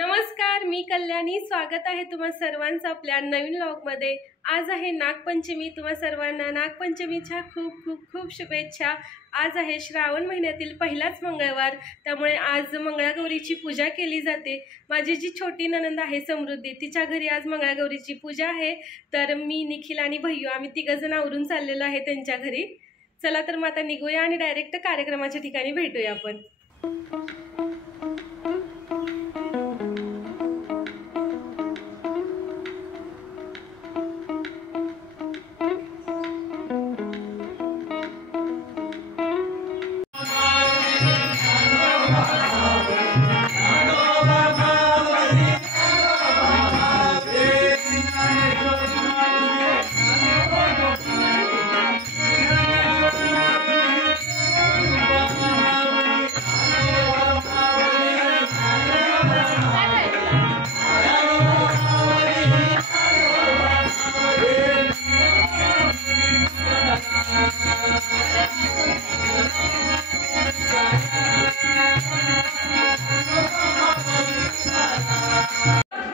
नमस्कार, मी कल्याणी. स्वागत आहे तुम्हा सर्वांचं आपल्या नवीन व्लॉगमध्ये. आज आहे नागपंचमी. तुम्हा सर्वांना नागपंचमीच्या खूप खूप खूप शुभेच्छा. आज आहे श्रावण महिन्यातील पहिलाच मंगळवार, त्यामुळे आज मंगळागौरीची पूजा केली जाते. माझी जी छोटी नणंद आहे समृद्धी, तिच्या घरी आज मंगळागौरीची पूजा आहे. तर मी, निखिल आणि भैयू आम्ही तिघजण आवरून चाललेलो आहे त्यांच्या घरी. चला तर मग आता निघूया आणि डायरेक्ट कार्यक्रमाच्या ठिकाणी भेटूया आपण.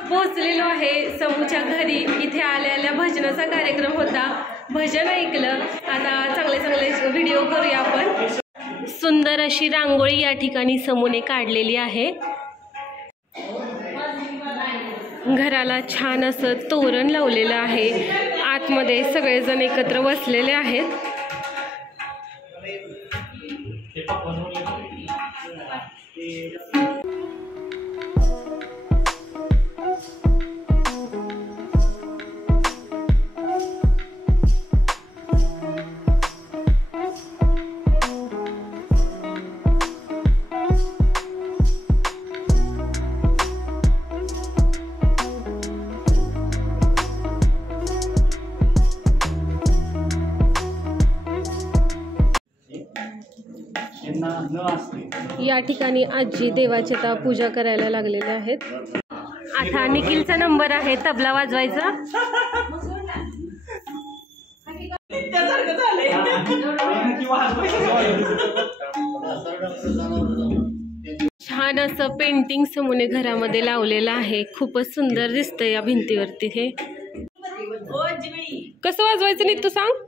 पोहोचलेलो आहे समूच्या घरी. इथे आलेल्या भजनाचा कार्यक्रम होता, भजन ऐकलं. आता चांगले चांगले व्हिडिओ करूया आपण. सुंदर अशी रांगोळी या ठिकाणी समूने काढलेली आहे. घराला छान असं तोरण लावलेलं आहे. आतमध्ये सगळेजण एकत्र बसलेले आहेत. या ठिकाणी आजी देवाची आता पूजा करायला लागलेल्या आहेत. आता निखिलचा नंबर आहे तबला वाजवायचा. छान असं पेंटिंग समूने घरामध्ये लावलेलं आहे. खूपच सुंदर दिसतंय या भिंतीवरती. हे कसं वाजवायचं नाही तू सांग.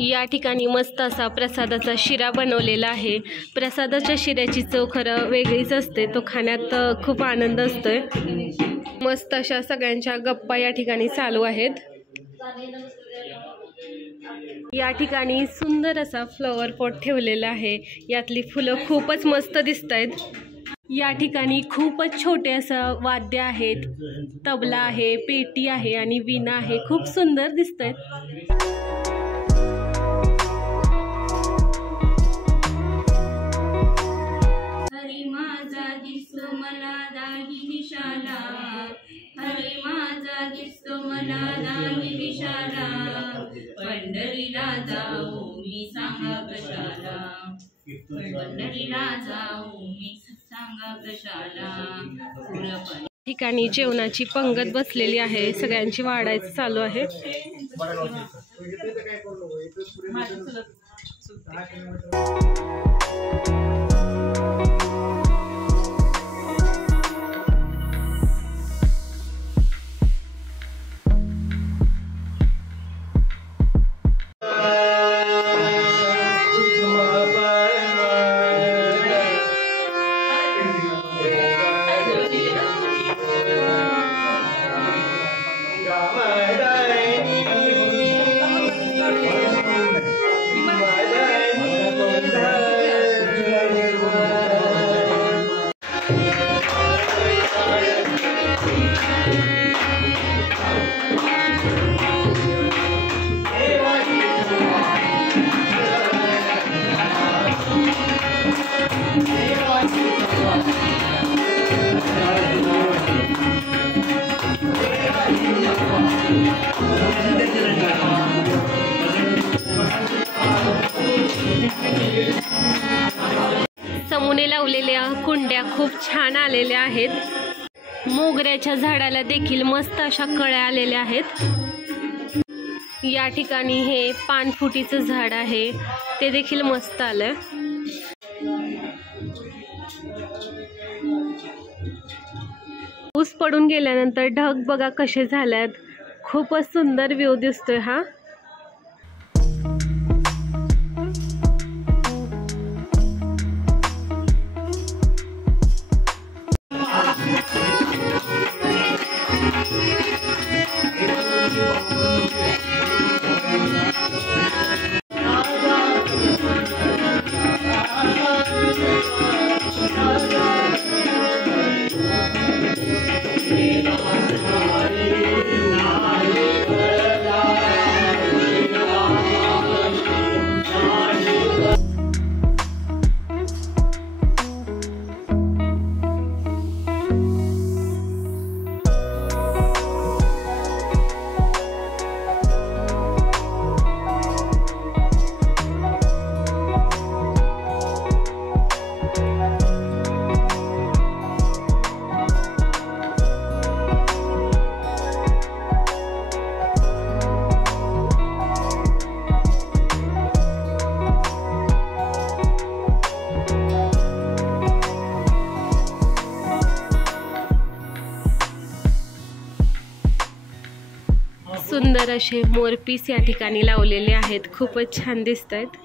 या ठिकाणी मस्त असा प्रसादाचा शिरा बनवलेला आहे. प्रसादाच्या शिऱ्याची चव खरं वेगळीच असते. तो खाण्यात खूप आनंद असतोय. मस्त अशा सगळ्यांच्या गप्पा या ठिकाणी चालू आहेत. या ठिकाणी सुंदर असा फ्लॉवर पॉट ठेवलेला आहे. यातली फुलं खूपच मस्त दिसत आहेत. या ठिकाणी खूपच छोटे असं वाद्य आहेत. तबला आहे, पेटी आहे आणि वीणा आहे. खूप सुंदर दिसत आहेत. मला दाही दिशाला, हरे माझा दिसतो मला दाही दिशाला. पंढरीला जाऊ मी सांगा कशाला, पंढरीला जाऊ मी सांगा कशाला. ठिकाणी जेवणाची पंगत बसलेली आहे. सगळ्यांची वाढायचं चालू आहे. कळ्या खूप छान आलेल्या आहेत। मोगऱ्याच्या झाडाला देखील मस्त अशा कळ्या आलेल्या आहेत। या ठिकाणी हे पानफुटीचं झाड आहे, ते देखील मस्त आलं। पाऊस पडून गेल्यानंतर ढग बघा कसे झाल्यात, खूपच सुंदर व्ह्यू दिसतोय हा। सुंदर असे मोरपीस या ठिकाणी लावलेले आहेत, खूपच छान दिसत आहेत।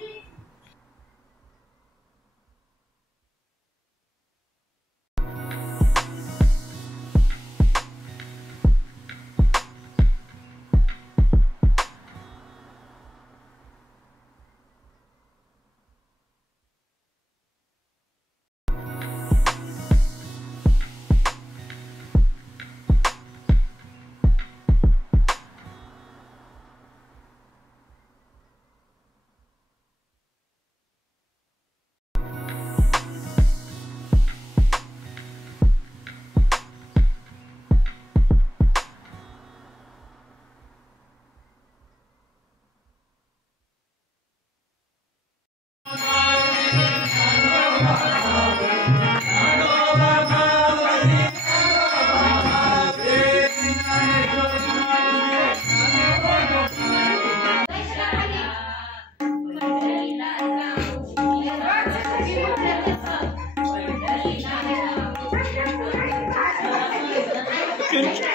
Good.